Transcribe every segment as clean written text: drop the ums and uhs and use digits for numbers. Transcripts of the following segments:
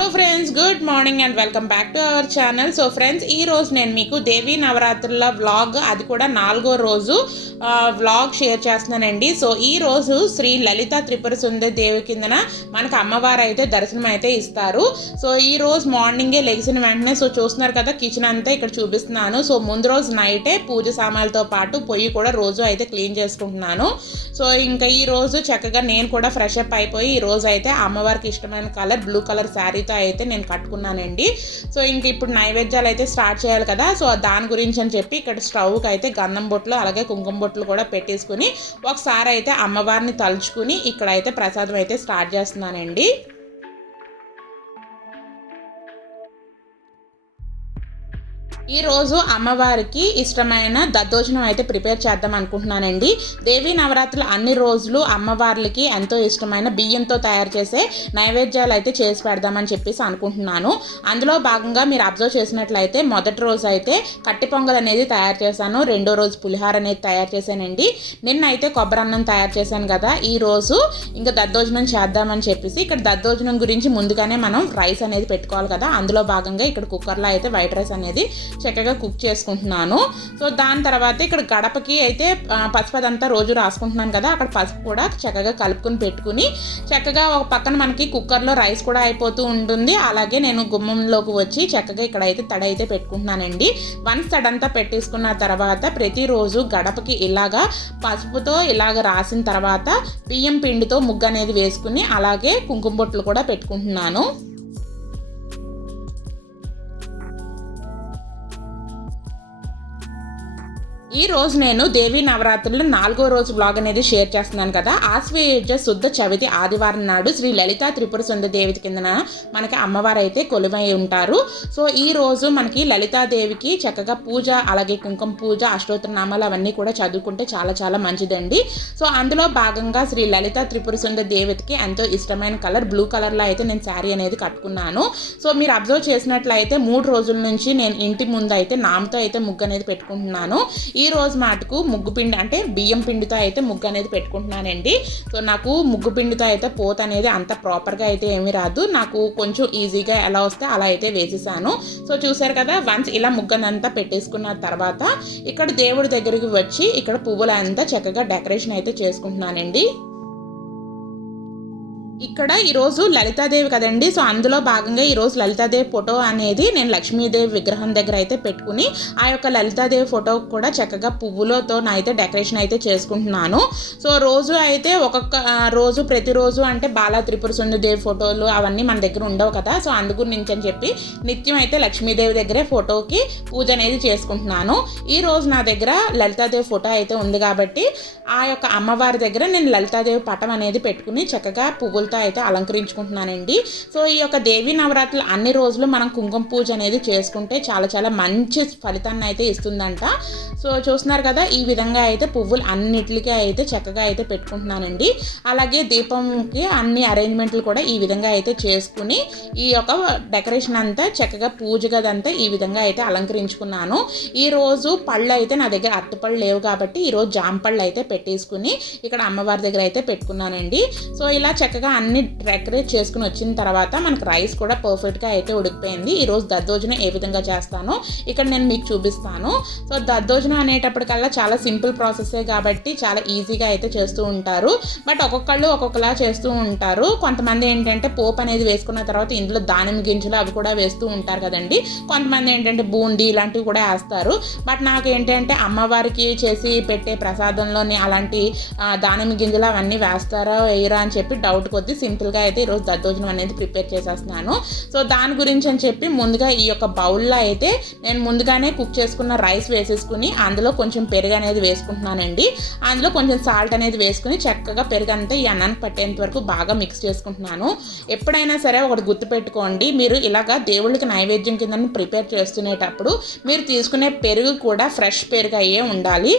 Hello friends, good morning and welcome back to our channel. So friends, ఈ రోజు నేను మీకు దేవీ నవరాత్రుల వ్లాగ్, అది కూడా 4వ రోజు వ్లాగ్ షేర్ చేస్తున్నానండి. సో ఈ రోజు శ్రీ లలిత త్రిపుర సుందరి దేవి కిందన మనకు అమ్మవారు అయితే దర్శనం అయితే ఇస్తారు. సో ఈ రోజు మార్నింగే లెగిసిన వెంటనే చూస్తున్నారు కదా, కిచెన్ అంతా ఇక్కడ చూపిస్తున్నాను. సో ముందు రోజు నైటే పూజ సామాన్లతో పాటు పొయ్యి కూడా రోజు అయితే క్లీన్ చేసుకుంటున్నాను. సో ఇంకా ఈ రోజు చక్కగా నేను కూడా ఫ్రెష్ అప్ అయిపోయి ఈ రోజు అయితే అమ్మవారికి ఇష్టమైన కలర్ బ్లూ కలర్ శారీతో అయితే నేను కట్టుకున్నానండి. సో ఇంక ఇప్పుడు నైవేద్యాలు అయితే స్టార్ట్ చేయాలి కదా. సో దాని గురించి అని చెప్పి ఇక్కడ స్టవ్కి అయితే గంధం బొట్లు అలాగే కుంకుమ బొట్లు కూడా పెట్టేసుకుని ఒకసారి అయితే అమ్మవారిని తలుచుకుని ఇక్కడ అయితే ప్రసాదం అయితే స్టార్ట్ చేస్తున్నానండి. ఈరోజు అమ్మవారికి ఇష్టమైన దద్దోజనం అయితే ప్రిపేర్ చేద్దాం అనుకుంటున్నానండి. దేవీ నవరాత్రులు అన్ని రోజులు అమ్మవార్లకి ఎంతో ఇష్టమైన బియ్యంతో తయారు చేసే నైవేద్యాలు అయితే చేసి పెడదామని చెప్పేసి అనుకుంటున్నాను. అందులో భాగంగా మీరు అబ్జర్వ్ చేసినట్లయితే మొదటి రోజు అయితే కట్టి పొంగల్ అనేది తయారు చేశాను, రెండో రోజు పులిహార అనేది తయారు చేశానండి. నిన్న అయితే కొబ్బరి అన్నం తయారు చేశాను కదా. ఈ రోజు ఇంకా దద్దోజనం చేద్దామని చెప్పేసి ఇక్కడ దద్దోజనం గురించి ముందుగానే మనం రైస్ అనేది పెట్టుకోవాలి కదా. అందులో భాగంగా ఇక్కడ కుక్కర్లో అయితే వైట్ రైస్ అనేది చక్కగా కుక్ చేసుకుంటున్నాను. సో దాని తర్వాత ఇక్కడ గడపకి అయితే పసుపు అదంతా రోజు రాసుకుంటున్నాను కదా. అక్కడ పసుపు కూడా చక్కగా కలుపుకొని పెట్టుకుని చక్కగా ఒక పక్కన మనకి కుక్కర్లో రైస్ కూడా అయిపోతూ ఉంటుంది. అలాగే నేను గుమ్మంలోకి వచ్చి చక్కగా ఇక్కడ అయితే తడి అయితే పెట్టుకుంటున్నానండి. వన్స్ తడంతా పెట్టేసుకున్న తర్వాత ప్రతిరోజు గడపకి ఇలాగా పసుపుతో ఇలాగ రాసిన తర్వాత బియ్యం పిండితో ముగ్గు అనేది వేసుకుని అలాగే కుంకుమ బొట్లు కూడా పెట్టుకుంటున్నాను. ఈ రోజు నేను దేవీ నవరాత్రులు 4వ రోజు బ్లాగ్ అనేది షేర్ చేస్తున్నాను కదా. ఆశ్వయుజ శుద్ధ చవితి ఆదివారం నాడు శ్రీ లలిత త్రిపుర సుందరి దేవి కిందన మనకి అమ్మవారు అయితే కొలువై ఉంటారు. సో ఈ రోజు మనకి లలితాదేవికి చక్కగా పూజ అలాగే కుంకుమ పూజ అష్టోత్తరనామాలు అవన్నీ కూడా చదువుకుంటే చాలా చాలా మంచిదండి. సో అందులో భాగంగా శ్రీ లలిత త్రిపుర సుందరి దేవికి ఎంతో ఇష్టమైన కలర్ బ్లూ కలర్లో అయితే నేను శారీ అనేది కట్టుకున్నాను. సో మీరు అబ్జర్వ్ చేసినట్లయితే 3 రోజుల నుంచి నేను ఇంటి ముందు అయితే నామతో అయితే ముగ్గు అనేది పెట్టుకుంటున్నాను. ఈ రోజు మాటకు ముగ్గు పిండి అంటే బియ్యం పిండితో అయితే ముగ్గు అనేది పెట్టుకుంటున్నానండి. సో నాకు ముగ్గు పిండితో అయితే పోత అనేది అంత ప్రాపర్గా అయితే ఏమీ రాదు. నాకు కొంచెం ఈజీగా ఎలా వస్తే అలా అయితే వేసేసాను. సో చూసారు కదా, వన్స్ ఇలా ముగ్గనంతా పెట్టేసుకున్న తర్వాత ఇక్కడ దేవుడి దగ్గరికి వచ్చి ఇక్కడ పువ్వులంతా చక్కగా డెకరేషన్ అయితే చేసుకుంటున్నానండి. ఇక్కడ ఈరోజు లలితాదేవి కదండి. సో అందులో భాగంగా ఈరోజు లలితాదేవి ఫోటో అనేది నేను లక్ష్మీదేవి విగ్రహం దగ్గర అయితే పెట్టుకుని ఆ యొక్క లలితాదేవి ఫోటో కూడా చక్కగా పువ్వులతో అయితే డెకరేషన్ అయితే చేసుకుంటున్నాను. సో రోజు అయితే ఒక్కొక్క రోజు ప్రతిరోజు అంటే బాలా త్రిపుర సుందరి దేవి ఫోటోలు అవన్నీ మన దగ్గర ఉండవు కదా. సో అందు గురించి అని చెప్పి నిత్యం అయితే లక్ష్మీదేవి దగ్గరే ఫోటోకి పూజ అనేది చేసుకుంటున్నాను. ఈ రోజు నా దగ్గర లలితాదేవి ఫోటో అయితే ఉంది కాబట్టి ఆ యొక్క అమ్మవారి దగ్గర నేను లలితాదేవి పటం అనేది పెట్టుకుని చక్కగా పువ్వులు అయితే అలంకరించుకుంటున్నానండి. సో ఈ యొక్క దేవీ నవరాత్రులు అన్ని రోజులు మనం కుంకుమ పూజ అనేది చేసుకుంటే చాలా చాలా మంచి ఫలితాన్ని అయితే ఇస్తుందంట. సో చూస్తున్నారు కదా, ఈ విధంగా అయితే పువ్వులు అన్నిటికీ అయితే చక్కగా అయితే పెట్టుకుంటున్నానండి. అలాగే దీపంకి అన్ని అరేంజ్మెంట్లు కూడా ఈ విధంగా అయితే చేసుకుని ఈ యొక్క డెకరేషన్ అంతా చక్కగా పూజ గదంతా ఈ విధంగా అయితే అలంకరించుకున్నాను. ఈ రోజు పళ్ళు అయితే నా దగ్గర అరటిపళ్ళు లేవు కాబట్టి ఈరోజు జాంపళ్ళు అయితే పెట్టేసుకుని ఇక్కడ అమ్మవారి దగ్గర అయితే పెట్టుకున్నానండి. సో ఇలా చక్కగా అన్ని డెకరేట్ చేసుకుని వచ్చిన తర్వాత మనకు రైస్ కూడా పర్ఫెక్ట్గా అయితే ఉడికిపోయింది. ఈరోజు దద్దోజనం ఏ విధంగా చేస్తానో ఇక్కడ నేను మీకు చూపిస్తాను. సో దద్దోజనం అనేటప్పటికల్లా చాలా సింపుల్ ప్రాసెసే కాబట్టి చాలా ఈజీగా అయితే చేస్తూ ఉంటారు. బట్ ఒక్కొక్కళ్ళు ఒక్కొక్కలా చేస్తూ ఉంటారు. కొంతమంది ఏంటంటే పోపు అనేది వేసుకున్న తర్వాత ఇందులో దానిమ్మ గింజలు అవి కూడా వేస్తూ ఉంటారు కదండి. కొంతమంది ఏంటంటే బూందీ ఇలాంటివి కూడా వేస్తారు. బట్ నాకు ఏంటంటే అమ్మవారికి చేసి పెట్టే ప్రసాదంలోని అలాంటి దానిమ్మ గింజలు అవన్నీ వేస్తారా వేయరా అని చెప్పి డౌట్ కొద్ది సింపుల్గా అయితే ఈరోజు దద్దోజనం అనేది ప్రిపేర్ చేసేస్తున్నాను. సో దాని గురించి అని చెప్పి ముందుగా ఈ యొక్క బౌల్లో అయితే నేను ముందుగానే కుక్ చేసుకున్న రైస్ వేసేసుకుని అందులో కొంచెం పెరుగు అనేది వేసుకుంటున్నానండి. అందులో కొంచెం సాల్ట్ అనేది వేసుకుని చక్కగా పెరుగు అంతా ఈ అన్నానికి పట్టేంత వరకు బాగా మిక్స్ చేసుకుంటున్నాను. ఎప్పుడైనా సరే ఒకటి గుర్తుపెట్టుకోండి, మీరు ఇలాగా దేవుళ్ళకి నైవేద్యం కింద ప్రిపేర్ చేస్తునేటప్పుడు మీరు తీసుకునే పెరుగు కూడా ఫ్రెష్ పెరుగు అయ్యే ఉండాలి.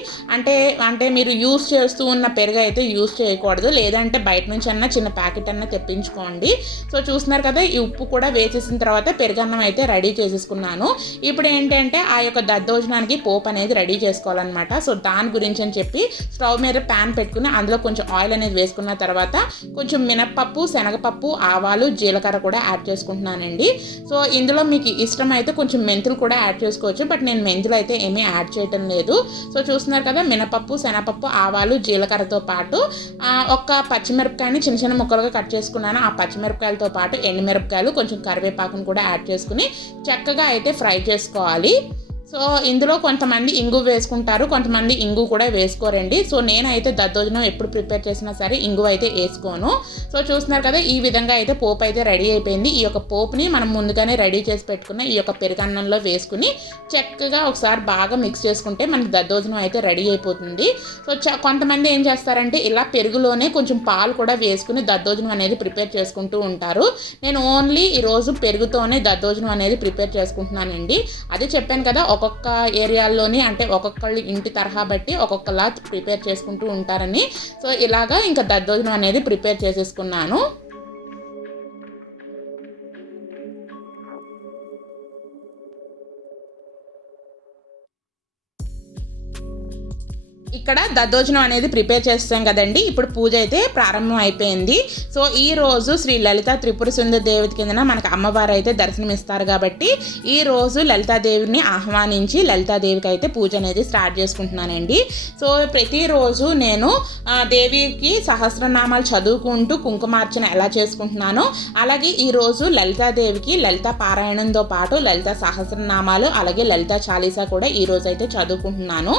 అంటే మీరు యూస్ చేస్తూ ఉన్న పెరుగు అయితే యూస్ చేయకూడదు. లేదంటే బయట నుంచి అన్న చిన్న ప్యాకెట్ ప్యాకెట్ అన్న తెప్పించుకోండి. సో చూస్తున్నారు కదా, ఈ ఉప్పు కూడా వేసేసిన తర్వాత పెరుగన్నం అయితే రెడీ చేసేసుకున్నాను. ఇప్పుడు ఏంటంటే ఆ యొక్క దద్దోజనానికి పోపు అనేది రెడీ చేసుకోవాలన్నమాట. సో దాని గురించి అని చెప్పి స్టవ్ మీద ప్యాన్ పెట్టుకుని అందులో కొంచెం ఆయిల్ అనేది వేసుకున్న తర్వాత కొంచెం మినప్పప్పు, శనగపప్పు, ఆవాలు, జీలకర్ర కూడా యాడ్ చేసుకుంటున్నానండి. సో ఇందులో మీకు ఇష్టమైతే కొంచెం మెంతులు కూడా యాడ్ చేసుకోవచ్చు, బట్ నేను మెంతులు అయితే ఏమీ యాడ్ చేయటం లేదు. సో చూస్తున్నారు కదా, మినపప్పు, శనగపప్పు, ఆవాలు, జీలకర్రతో పాటు ఒక పచ్చిమిరపకాయని చిన్న చిన్న ముక్కలుగా కట్ చేసుకున్నాను. ఆ పచ్చిమిరపకాయలతో పాటు ఎండుమిరపకాయలు, కొంచెం కరివేపాకును కూడా యాడ్ చేసుకుని చక్కగా అయితే ఫ్రై చేసుకోవాలి. సో ఇందులో కొంతమంది ఇంగు వేసుకుంటారు, కొంతమంది ఇంగు కూడా వేసుకోరండి. సో నేనైతే దద్దోజనం ఎప్పుడు ప్రిపేర్ చేసినా సరే ఇంగు అయితే వేసుకోను. సో చూస్తున్నారు కదా, ఈ విధంగా అయితే పోపు అయితే రెడీ అయిపోయింది. ఈ యొక్క పోపుని మనం ముందుగానే రెడీ చేసి పెట్టుకున్న ఈ యొక్క పెరుగన్నంలో వేసుకుని చక్కగా ఒకసారి బాగా మిక్స్ చేసుకుంటే మనకి దద్దోజనం అయితే రెడీ అయిపోతుంది. సో కొంతమంది ఏం చేస్తారంటే ఇలా పెరుగులోనే కొంచెం పాలు కూడా వేసుకుని దద్దోజనం అనేది ప్రిపేర్ చేసుకుంటూ ఉంటారు. నేను ఓన్లీ ఈరోజు పెరుగుతోనే దద్దోజనం అనేది ప్రిపేర్ చేసుకుంటున్నానండి. అదే చెప్పాను కదా, ఒక్కొక్క ఏరియాల్లోని అంటే ఒక్కొక్కళ్ళు ఇంటి తరహా బట్టి ఒక్కొక్కలా ప్రిపేర్ చేసుకుంటూ ఉంటారని. సో ఇలాగా ఇంకా దద్దోజనం అనేది ప్రిపేర్ చేసేసుకున్నాను. ఇక్కడ దద్దోజనం అనేది ప్రిపేర్ చేస్తాం కదండి. ఇప్పుడు పూజ అయితే ప్రారంభం అయిపోయింది. సో ఈ రోజు శ్రీ లలిత త్రిపుర సుందరి దేవత కిందన మనకు అమ్మవారు అయితే దర్శనమిస్తారు కాబట్టి ఈ రోజు లలితాదేవిని ఆహ్వానించి లలితాదేవికి అయితే పూజ అనేది స్టార్ట్ చేసుకుంటున్నానండి. సో ప్రతిరోజు నేను దేవికి సహస్రనామాలు చదువుకుంటూ కుంకుమార్చన ఎలా చేసుకుంటున్నానో అలాగే ఈరోజు లలితాదేవికి లలిత పారాయణంతో పాటు లలిత సహస్రనామాలు అలాగే లలిత చాలీసా కూడా ఈరోజు అయితే చదువుకుంటున్నాను.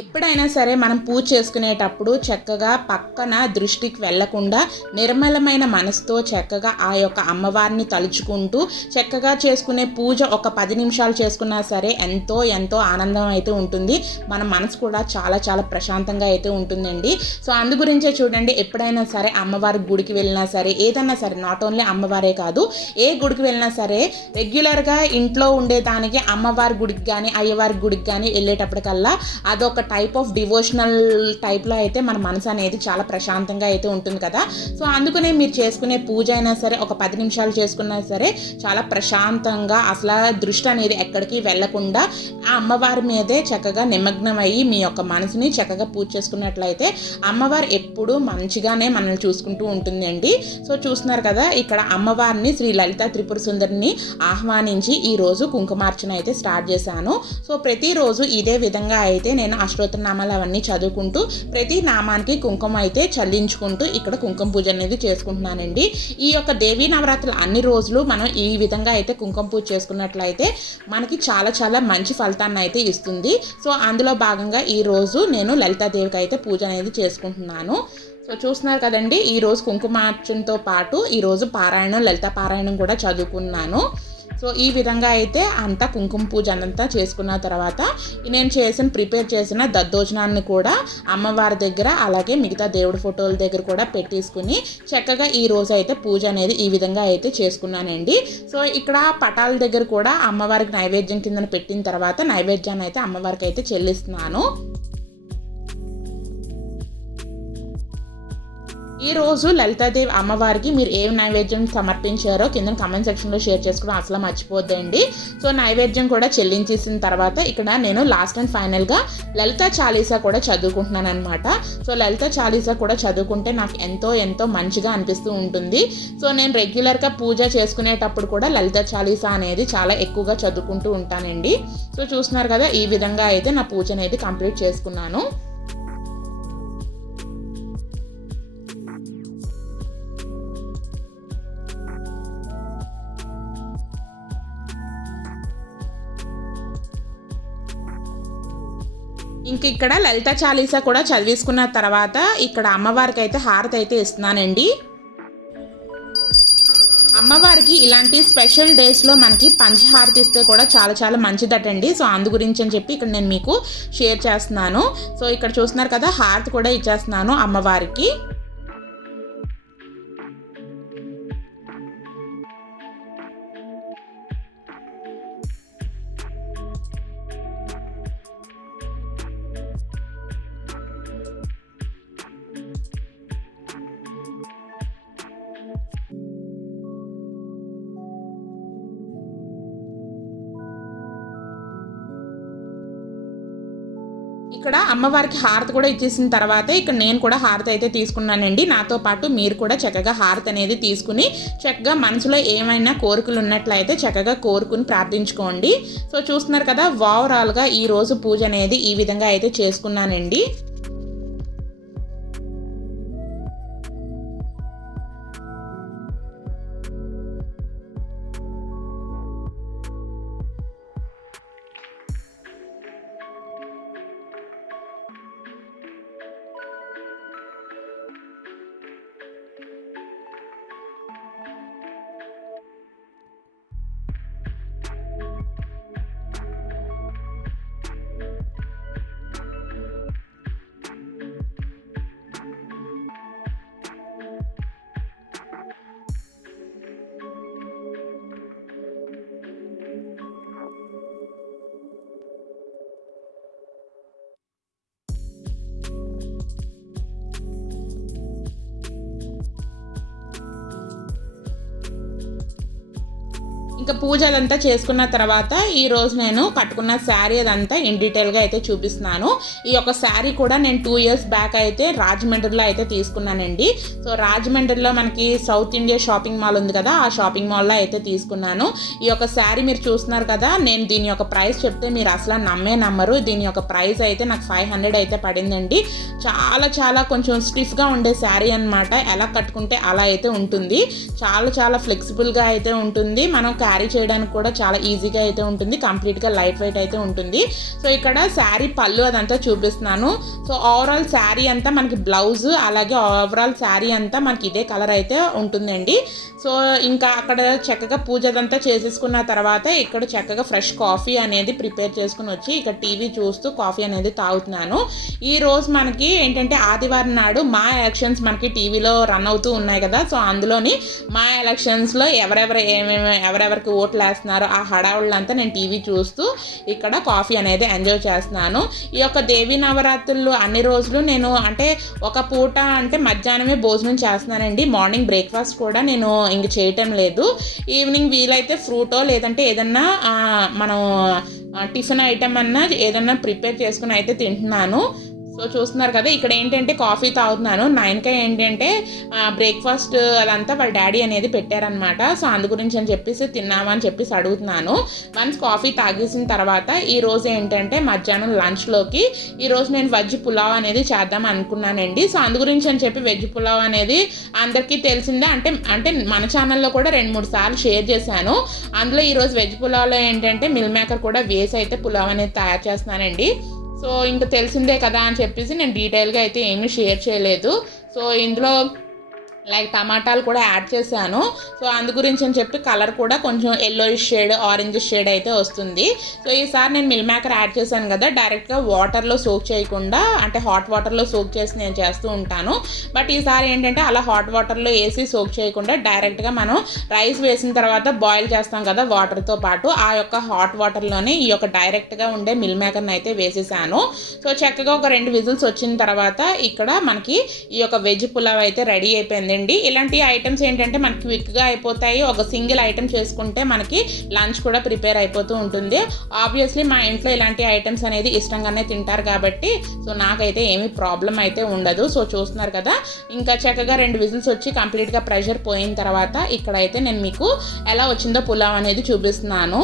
ఎప్పుడైనా సరే మనం పూజ చేసుకునేటప్పుడు చక్కగా పక్కన దృష్టికి వెళ్లకుండా నిర్మలమైన మనసుతో చక్కగా ఆ యొక్క అమ్మవారిని తలుచుకుంటూ చక్కగా చేసుకునే పూజ ఒక 10 నిమిషాలు చేసుకున్నా సరే ఎంతో ఎంతో ఆనందం అయితే ఉంటుంది. మన మనసు కూడా చాలా చాలా ప్రశాంతంగా అయితే ఉంటుందండి. సో అందు గురించే చూడండి, ఎప్పుడైనా సరే అమ్మవారి గుడికి వెళ్ళినా సరే ఏదన్నా సరే, నాట్ ఓన్లీ అమ్మవారే కాదు, ఏ గుడికి వెళ్ళినా సరే రెగ్యులర్గా ఇంట్లో ఉండేదానికి అమ్మవారి గుడికి కానీ అయ్యవారి గుడికి కానీ వెళ్ళేటప్పటికల్లా అదొక టైప్ ఆఫ్ డివోషనల్ టైప్లో అయితే మన మనసు అనేది చాలా ప్రశాంతంగా అయితే ఉంటుంది కదా. సో అందుకనే మీరు చేసుకునే పూజ అయినా సరే ఒక 10 నిమిషాలు చేసుకున్నా సరే చాలా ప్రశాంతంగా అసలు దృష్టి అనేది ఎక్కడికి వెళ్లకుండా ఆ అమ్మవారి మీదే చక్కగా నిమగ్నం అయ్యి మీ యొక్క మనసుని చక్కగా పూజ చేసుకున్నట్లయితే అమ్మవారు ఎప్పుడూ మంచిగానే మనల్ని చూసుకుంటూ ఉంటుందండి. సో చూస్తున్నారు కదా, ఇక్కడ అమ్మవారిని శ్రీ లలిత త్రిపుర సుందరిని ఆహ్వానించి ఈరోజు కుంకుమార్చన అయితే స్టార్ట్ చేశాను. సో ప్రతిరోజు ఇదే విధంగా అయితే నేను అష్టోత్తరనామాలు అవన్నీ చదువుకుంటూ ప్రతి నామానికి కుంకుమ అయితే చల్లించుకుంటూ ఇక్కడ కుంకుమ పూజ అనేది చేసుకుంటున్నానండి. ఈ యొక్క దేవీ నవరాత్రులు అన్ని రోజులు మనం ఈ విధంగా అయితే కుంకుమ పూజ చేసుకున్నట్లయితే మనకి చాలా చాలా మంచి ఫలితాన్ని అయితే ఇస్తుంది. సో అందులో భాగంగా ఈరోజు నేను లలితాదేవికి అయితే పూజ అనేది చేసుకుంటున్నాను. సో చూస్తున్నారు కదండి, ఈరోజు కుంకుమార్చనతో పాటు ఈరోజు పారాయణం లలిత పారాయణం కూడా చదువుకున్నాను. సో ఈ విధంగా అయితే అంతా కుంకుమ పూజ అంతా చేసుకున్న తర్వాత నేను ప్రిపేర్ చేసిన దద్దోజనాన్ని కూడా అమ్మవారి దగ్గర అలాగే మిగతా దేవుడి ఫోటోల దగ్గర కూడా పెట్టేసుకుని చక్కగా ఈ రోజు అయితే పూజ అనేది ఈ విధంగా అయితే చేసుకున్నానండి. సో ఇక్కడ పటాల దగ్గర కూడా అమ్మవారికి నైవేద్యం కింద పెట్టిన తర్వాత నైవేద్యాన్ని అయితే అమ్మవారికి అయితే చెల్లిస్తున్నాను. ఈరోజు లలితాదేవి అమ్మవారికి మీరు ఏ నైవేద్యం సమర్పించారో కింద కామెంట్ సెక్షన్లో షేర్ చేసుకోవడం అసలు మర్చిపోద్దండి. సో నైవేద్యం కూడా చెల్లించేసిన తర్వాత ఇక్కడ నేను లాస్ట్ అండ్ ఫైనల్గా లలిత చాలీసా కూడా చదువుకుంటున్నాను అనమాట. సో లలిత చాలీసా కూడా చదువుకుంటే నాకు ఎంతో ఎంతో మంచిగా అనిపిస్తూ ఉంటుంది. సో నేను రెగ్యులర్గా పూజ చేసుకునేటప్పుడు కూడా లలిత చాలీసా అనేది చాలా ఎక్కువగా చదువుకుంటూ ఉంటానండి. సో చూస్తున్నారు కదా, ఈ విధంగా అయితే నా పూజ అనేది కంప్లీట్ చేసుకున్నాను. ఇంక ఇక్కడ లలిత చాలీసా కూడా చదివేసుకున్న తర్వాత ఇక్కడ అమ్మవారికి అయితే హారతి అయితే ఇస్తున్నానండి. అమ్మవారికి ఇలాంటి స్పెషల్ డేస్లో మనకి పంచహారతి ఇస్తే కూడా చాలా చాలా మంచిదటండి. సో అందు గురించి అని చెప్పి ఇక్కడ నేను మీకు షేర్ చేస్తున్నాను. సో ఇక్కడ చూస్తున్నారు కదా, హారతి కూడా ఇచ్చేస్తున్నాను అమ్మవారికి. ఇక్కడ అమ్మవారికి హారతి కూడా ఇచ్చేసిన తర్వాత ఇక్కడ నేను కూడా హారతి అయితే తీసుకున్నానండి. నాతో పాటు మీరు కూడా చక్కగా హారతి అనేది తీసుకుని చక్కగా మనసులో ఏమైనా కోరికలు ఉన్నట్లయితే చక్కగా కోరుకుని ప్రార్థించుకోండి. సో చూస్తున్నారు కదా, ఓవరాల్గా ఈరోజు పూజ అనేది ఈ విధంగా అయితే చేసుకున్నానండి. ఇంకా పూజ అదంతా చేసుకున్న తర్వాత ఈరోజు నేను కట్టుకున్న శారీ అదంతా ఇన్ డీటెయిల్గా అయితే చూపిస్తున్నాను. ఈ యొక్క శారీ కూడా నేను 2 years బ్యాక్ అయితే రాజమండ్రిలో అయితే తీసుకున్నానండి. సో రాజమండ్రిలో మనకి సౌత్ ఇండియా షాపింగ్ మాల్ ఉంది కదా, ఆ షాపింగ్ మాల్లో అయితే తీసుకున్నాను. ఈ యొక్క శారీ మీరు చూస్తున్నారు కదా, నేను దీని యొక్క ప్రైస్ చెప్తే మీరు అసలు నమ్మరు. దీని యొక్క ప్రైస్ అయితే నాకు 500 అయితే పడిందండి. చాలా చాలా కొంచెం స్టిఫ్గా ఉండే శారీ అనమాట. ఎలా కట్టుకుంటే అలా అయితే ఉంటుంది. చాలా చాలా ఫ్లెక్సిబుల్గా అయితే ఉంటుంది. మనం క్యారీ చేయడానికి కూడా చాలా ఈజీగా అయితే ఉంటుంది. కంప్లీట్గా లైట్ వెయిట్ అయితే ఉంటుంది. సో ఇక్కడ శారీ పళ్ళు అదంతా చూపిస్తున్నాను. సో ఓవరాల్ శారీ అంతా మనకి బ్లౌజ్, అలాగే ఓవరాల్ శారీ అంతా మనకి ఇదే కలర్ అయితే ఉంటుందండి. సో ఇంకా అక్కడ చక్కగా పూజ అదంతా చేసేసుకున్న తర్వాత ఇక్కడ చక్కగా ఫ్రెష్ కాఫీ అనేది ప్రిపేర్ చేసుకుని వచ్చి ఇక్కడ టీవీ చూస్తూ కాఫీ అనేది తాగుతున్నాను. ఈరోజు మనకి ఏంటంటే ఆదివారం నాడు మా ఎలక్షన్స్ మనకి టీవీలో రన్ అవుతూ ఉన్నాయి కదా. సో అందులోని మా ఎలక్షన్స్లో ఎవరెవరికి ఓట్లు వేస్తున్నారో ఆ హడావుళ్ళంతా నేను టీవీ చూస్తూ ఇక్కడ కాఫీ అనేది ఎంజాయ్ చేస్తున్నాను. ఈ యొక్క దేవీ నవరాత్రులు అన్ని రోజులు నేను అంటే ఒక పూట అంటే మధ్యాహ్నమే భోజనం చేస్తున్నానండి. మార్నింగ్ బ్రేక్ఫాస్ట్ కూడా నేను ఇంక చేయటం లేదు. ఈవినింగ్ వీలైతే ఫ్రూటో లేదంటే ఏదన్నా మనం టిఫిన్ ఐటమ్ అన్నా ఏదన్నా ప్రిపేర్ చేసుకుని అయితే తింటున్నాను. సో చూస్తున్నారు కదా, ఇక్కడ ఏంటంటే కాఫీ తాగుతున్నాను. 9కే ఏంటంటే బ్రేక్ఫాస్ట్ అదంతా వాళ్ళ డాడీ అనేది పెట్టారనమాట. సో అందు గురించి అని చెప్పేసి తిన్నామా అని చెప్పేసి అడుగుతున్నాను. వన్స్ కాఫీ తాగేసిన తర్వాత ఈరోజు ఏంటంటే మధ్యాహ్నం లంచ్లోకి ఈరోజు నేను వెజ్ పులావ్ అనేది చేద్దాం అనుకున్నానండి. సో అందు గురించి అని చెప్పి వెజ్ పులావ్ అనేది అందరికీ తెలిసిందే. అంటే మన ఛానల్లో కూడా 2-3 సార్లు షేర్ చేశాను. అందులో ఈరోజు వెజ్ పులావ్లో ఏంటంటే మిల్ మేకర్ కూడా వేసి అయితే పులావ్ అనేది తయారు చేస్తున్నానండి. సో ఇంకా తెలిసిందే కదా అని చెప్పేసి నేను డీటెయిల్గా అయితే ఏమీ షేర్ చేయలేదు. సో ఇందులో లైక్ టమాటాలు కూడా యాడ్ చేశాను. సో అందు గురించి అని చెప్పి కలర్ కూడా కొంచెం ఎల్లోయిష్ షేడ్, ఆరెంజ్ షేడ్ అయితే వస్తుంది. సో ఈసారి నేను మిల్ మేకర్ యాడ్ చేశాను కదా, డైరెక్ట్గా వాటర్లో సోక్ చేయకుండా అంటే హాట్ వాటర్లో సోక్ చేసి నేను చేస్తూ ఉంటాను. బట్ ఈసారి ఏంటంటే అలా హాట్ వాటర్లో వేసి సోక్ చేయకుండా డైరెక్ట్గా మనం రైస్ వేసిన తర్వాత బాయిల్ చేస్తాం కదా వాటర్తో పాటు, ఆ యొక్క హాట్ వాటర్లోనే ఈ యొక్క డైరెక్ట్గా ఉండే మిల్ మేకర్ని అయితే వేసేసాను. సో చక్కగా ఒక 2 విజిల్స్ వచ్చిన తర్వాత ఇక్కడ మనకి ఈ యొక్క వెజ్ పులావ్ అయితే రెడీ అయిపోయింది. ఇలాంటి ఐటమ్స్ ఏంటంటే మనకి క్విక్గా అయిపోతాయి. ఒక సింగిల్ ఐటమ్ చేసుకుంటే మనకి లంచ్ కూడా ప్రిపేర్ అయిపోతూ ఉంటుంది. ఆబ్వియస్లీ మా ఇంట్లో ఇలాంటి ఐటమ్స్ అనేది ఇష్టంగానే తింటారు కాబట్టి సో నాకైతే ఏమీ ప్రాబ్లం అయితే ఉండదు. సో చూస్తున్నారు కదా, ఇంకా చక్కగా 2 విజిల్స్ వచ్చి కంప్లీట్గా ప్రెషర్ పోయిన తర్వాత ఇక్కడైతే నేను మీకు ఎలా వచ్చిందో పులావ్ అనేది చూపిస్తున్నాను.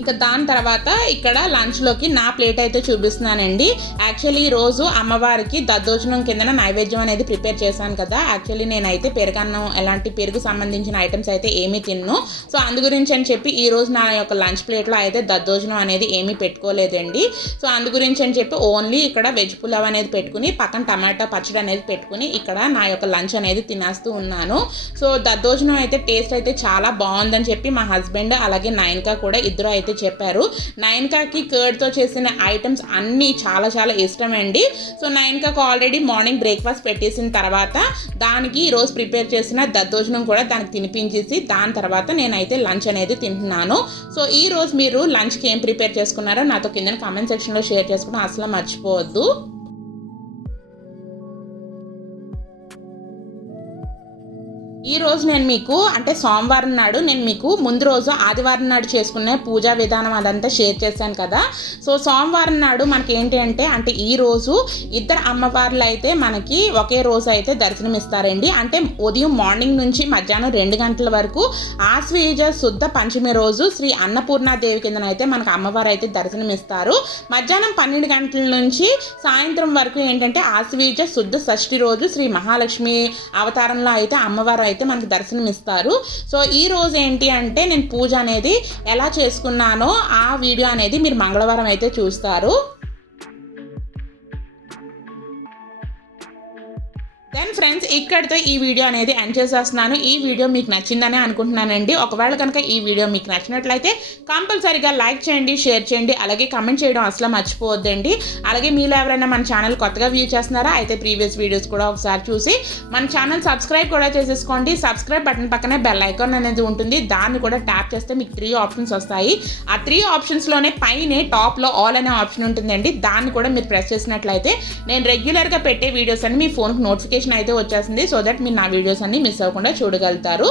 ఇంకా దాని తర్వాత ఇక్కడ లంచ్లోకి నా ప్లేట్ అయితే చూపిస్తున్నానండి. యాక్చువల్లీ ఈరోజు అమ్మవారికి దద్దోజనం కిందన నైవేద్యం అనేది ప్రిపేర్ చేశాను కదా. యాక్చువల్లీ నేనైతే పెరుగన్నం ఎలాంటి పెరుగు సంబంధించిన ఐటమ్స్ అయితే ఏమీ తిన్ను. సో అందు గురించి అని చెప్పి ఈరోజు నా యొక్క లంచ్ ప్లేట్లో అయితే దద్దోజనం అనేది ఏమీ పెట్టుకోలేదండి. సో అందు గురించి అని చెప్పి ఓన్లీ ఇక్కడ వెజ్ పులావ్ అనేది పెట్టుకుని పక్కన టమాటా పచ్చడి అనేది పెట్టుకుని ఇక్కడ నా యొక్క లంచ్ అనేది తినేస్తూ ఉన్నాను. సో దద్దోజనం అయితే టేస్ట్ అయితే చాలా బాగుందని చెప్పి మా హస్బెండ్ అలాగే నయన్కా కూడా ఇద్దరు అయితే అయితే చెప్పారు. నయనకకి కర్డ్తో చేసిన ఐటమ్స్ అన్నీ చాలా చాలా ఇష్టమండి. సో నయనకకు ఆల్రెడీ మార్నింగ్ బ్రేక్ఫాస్ట్ పెట్టేసిన తర్వాత దానికి ఈరోజు ప్రిపేర్ చేసిన దద్దోజనం కూడా దానికి తినిపించేసి దాని తర్వాత నేనైతే లంచ్ అనేది తింటున్నాను. సో ఈరోజు మీరు లంచ్కి ఏం ప్రిపేర్ చేసుకున్నారో నాతో కింద కామెంట్ సెక్షన్లో షేర్ చేసుకుని అసలు మర్చిపోవద్దు. ఈ రోజు నేను మీకు అంటే సోమవారం నాడు నేను మీకు ముందు రోజు ఆదివారం నాడు చేసుకునే పూజా విధానం అదంతా షేర్ చేశాను కదా. సో సోమవారం నాడు మనకి ఏంటి అంటే ఈ రోజు ఇద్దరు అమ్మవార్లు అయితే మనకి ఒకే రోజు అయితే దర్శనమిస్తారండి. అంటే ఉదయం మార్నింగ్ నుంచి మధ్యాహ్నం 2 గంటల వరకు ఆశ్వయుజ శుద్ధ పంచమి రోజు శ్రీ అన్నపూర్ణాదేవి కిందనైతే మనకు అమ్మవారు అయితే దర్శనమిస్తారు. మధ్యాహ్నం 12 గంటల నుంచి సాయంత్రం వరకు ఏంటంటే ఆశ్వయుజ శుద్ధ షష్ఠి రోజు శ్రీ మహాలక్ష్మి అవతారంలో అయితే అమ్మవారు అయితే మనకు దర్శనమిస్తారు. సో ఈ రోజు ఏంటి అంటే నేను పూజ అనేది ఎలా చేసుకున్నానో ఆ వీడియో అనేది మీరు మంగళవారం అయితే చూస్తారు. దెన్ ఫ్రెండ్స్ ఇక్కడితో ఈ వీడియో అనేది ఎండ్ చేసేస్తున్నాను. ఈ వీడియో మీకు నచ్చిందనే అనుకుంటున్నానండి. ఒకవేళ కనుక ఈ వీడియో మీకు నచ్చినట్లయితే కంపల్సరీగా లైక్ చేయండి, షేర్ చేయండి, అలాగే కమెంట్ చేయడం అసలు మర్చిపోవద్దండి. అలాగే మీరు ఎవరైనా మన ఛానల్ కొత్తగా వ్యూ చేస్తున్నారా అయితే ప్రీవియస్ వీడియోస్ కూడా ఒకసారి చూసి మన ఛానల్ సబ్స్క్రైబ్ కూడా చేసేసుకోండి. సబ్స్క్రైబ్ బటన్ పక్కనే బెల్ ఐకాన్ అనేది ఉంటుంది, దాన్ని కూడా ట్యాప్ చేస్తే మీకు 3 ఆప్షన్స్ వస్తాయి. ఆ 3 ఆప్షన్స్లోనే పైనే టాప్లో ఆల్ అనే ఆప్షన్ ఉంటుందండి, దాన్ని కూడా మీరు ప్రెస్ చేసినట్లయితే నేను రెగ్యులర్గా పెట్టే వీడియోస్ అన్ని మీ ఫోన్కి నోటిఫికేషన్ అయితే వచ్చేసింది. సో దట్ మీరు నా వీడియోస్ అన్ని మిస్ అవ్వకుండా చూడగలుగుతారు.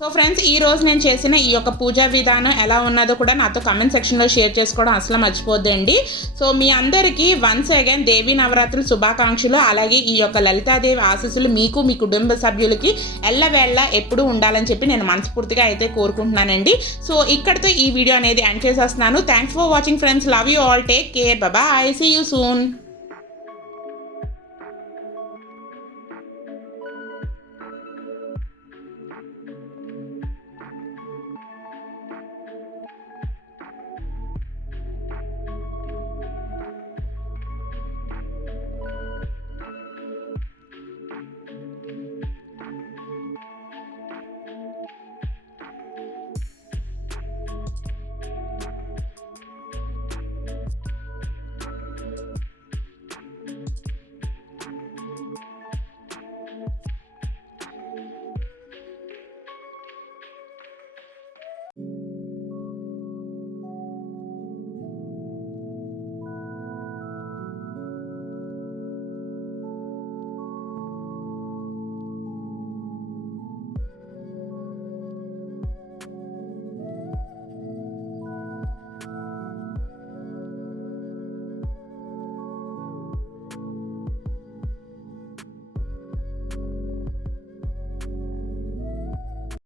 సో ఫ్రెండ్స్ ఈ రోజు నేను చేసిన ఈ యొక్క పూజా విధానం ఎలా ఉన్నదో కూడా నాతో కామెంట్ సెక్షన్లో షేర్ చేసుకోవడం అసలు మర్చిపోద్దండి. సో మీ అందరికీ వన్స్ అగైన్ దేవీ నవరాత్రులు శుభాకాంక్షలు. అలాగే ఈ యొక్క లలితాదేవి ఆశీస్సులు మీకు మీ కుటుంబ సభ్యులకి ఎల్లవేళ్ళ ఎప్పుడూ ఉండాలని చెప్పి నేను మనస్ఫూర్తిగా అయితే కోరుకుంటున్నానండి. సో ఇక్కడితో ఈ వీడియో అనేది ఎండ్ చేసేస్తున్నాను. Thanks for watching friends. Love you all. Take care. Bye. See you soon.